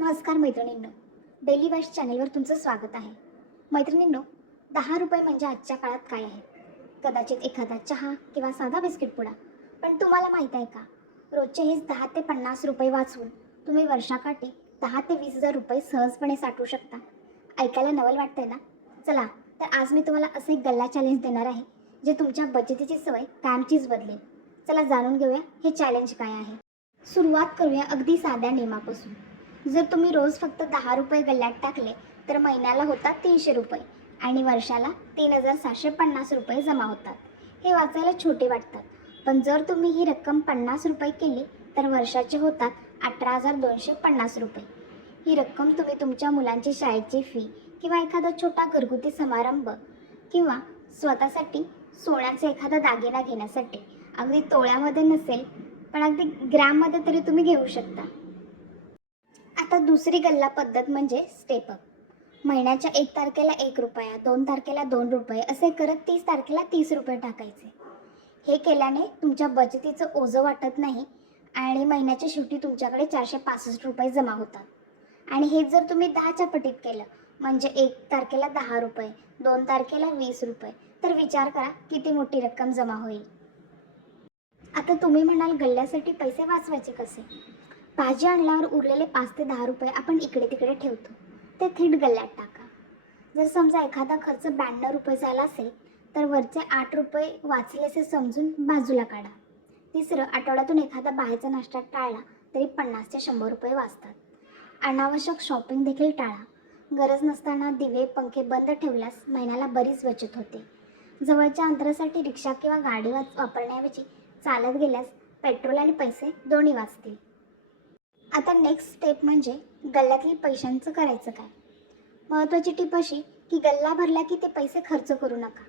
नमस्कार मैत्रिणींनो, daily wise चॅनलवर तुमचं स्वागत आहे. मैत्रिणींनो, 10 रुपये म्हणजे आजच्या काळात काय आहे? कदाचित एखादा चहा किंवा साधा बिस्किट पुडा. पण तुम्हाला माहीत आहे का, रोजचे हेच 10 ते 50 रुपये वाचवून तुम्ही वर्षाकाठी 10 ते 20,000 रुपये सहजपणे साठवू शकता. ऐकायला नवल वाटतंय ना? चला, तर आज मी तुम्हाला असं एक गल्ला चॅलेंज देणार आहे, जे तुमच्या बचतीची सवय कायमचीच बदलेल. चला जाणून घेऊया हे चॅलेंज काय आहे. सुरुवात करूया अगदी साध्या नियमापासून. जर तुम्ही रोज फक्त 10 रुपये गल्ल्यात टाकले तर महिन्याला होतात 300 रुपये आणि वर्षाला 3,750 रुपये जमा होतात. हे वाचायला छोटे वाटतात, पण जर तुम्ही ही रक्कम 50 रुपये केली तर वर्षाचे होतात 18,250 रुपये. ही रक्कम तुम्ही तुमच्या मुलांची शाळेची फी किंवा एखादा छोटा घरगुती समारंभ किंवा स्वतःसाठी सोन्याचा एखादा दागिना घेण्यासाठी, अगदी तोळ्यामध्ये नसेल पण अगदी ग्रॅममध्ये तरी तुम्ही घेऊ शकता. आता दुसरी गल्ला पद्धत म्हणजे स्टेप अप. महिन्याच्या 1 तारखेला 1 रुपया, 2 तारखेला 2 रुपये असे करत 30 तारखेला 30 रुपये टाकायचे. हे केल्याने तुमच्या बचतीचं ओझं वाटत नाही आणि महिन्याच्या शेवटी तुमच्याकडे 465 रुपये जमा होतात. आणि हेच जर तुम्ही 10च्या पटीत केलं, म्हणजे 1 तारखेला 10 रुपये, 2 तारखेला 20 रुपये, तर विचार करा किती मोठी रक्कम जमा होईल. आता तुम्ही म्हणाल, गल्ल्यासाठी पैसे वाचवायचे कसे? भाजी आणल्यावर उरलेले 5 ते 10 रुपये आपण इकडे तिकडे ठेवतो, ते थेट गल्ल्यात टाका. जर समजा एखादा खर्च 92 रुपये झाला असेल तर वरचे 8 रुपये वाचलेसे समजून बाजूला काढा. तिसरं, आठवड्यातून एखादा बाहेरचा नाश्ता टाळला तरी 50 ते 100 रुपये वाचतात. अनावश्यक शॉपिंग देखील टाळा. गरज नसताना दिवे पंखे बंद ठेवल्यास महिन्याला बरीच बचत होते. जवळच्या अंतरासाठी रिक्षा किंवा गाडी वापरण्याऐवजी चालत गेल्यास पेट्रोल आणि पैसे दोन्ही वाचतील. आता नेक्स्ट स्टेप म्हणजे गल्ल्यातील पैशांचं करायचं काय? महत्त्वाची टिप अशी की गल्ला भरला की ते पैसे खर्च करू नका.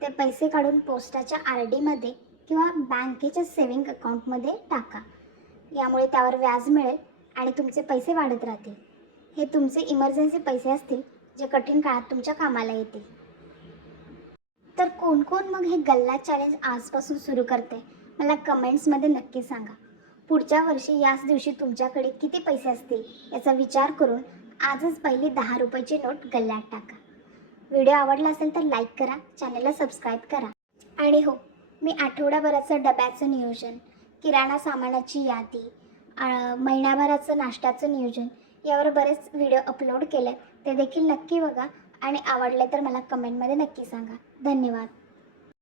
ते पैसे काढून पोस्टाच्या RDमध्ये किंवा बँकेच्या सेव्हिंग अकाउंटमध्ये टाका. यामुळे त्यावर व्याज मिळेल आणि तुमचे पैसे वाढत राहतील. हे तुमचे इमर्जन्सी पैसे असतील, जे कठीण काळात तुमच्या कामाला येतील. तर कोण कोण मग हे गल्ला चॅलेंज आजपासून सुरू करते, मला कमेंट्समध्ये नक्की सांगा. पुढच्या वर्षी याच दिवशी तुमच्याकडे किती पैसे असतील याचा विचार करून आजच पहिली 10 रुपयाची नोट गल्ल्यात टाका. व्हिडिओ आवडला असेल तर लाईक करा, चॅनलला सबस्क्राईब करा. आणि हो, मी आठवड्याभराचं डब्याचं नियोजन, किराणा सामानाची यादी, महिन्याभराचं नाश्त्याचं नियोजन यावर बरेच व्हिडिओ अपलोड केले, ते देखील नक्की बघा आणि आवडले तर मला कमेंटमध्ये नक्की सांगा. धन्यवाद.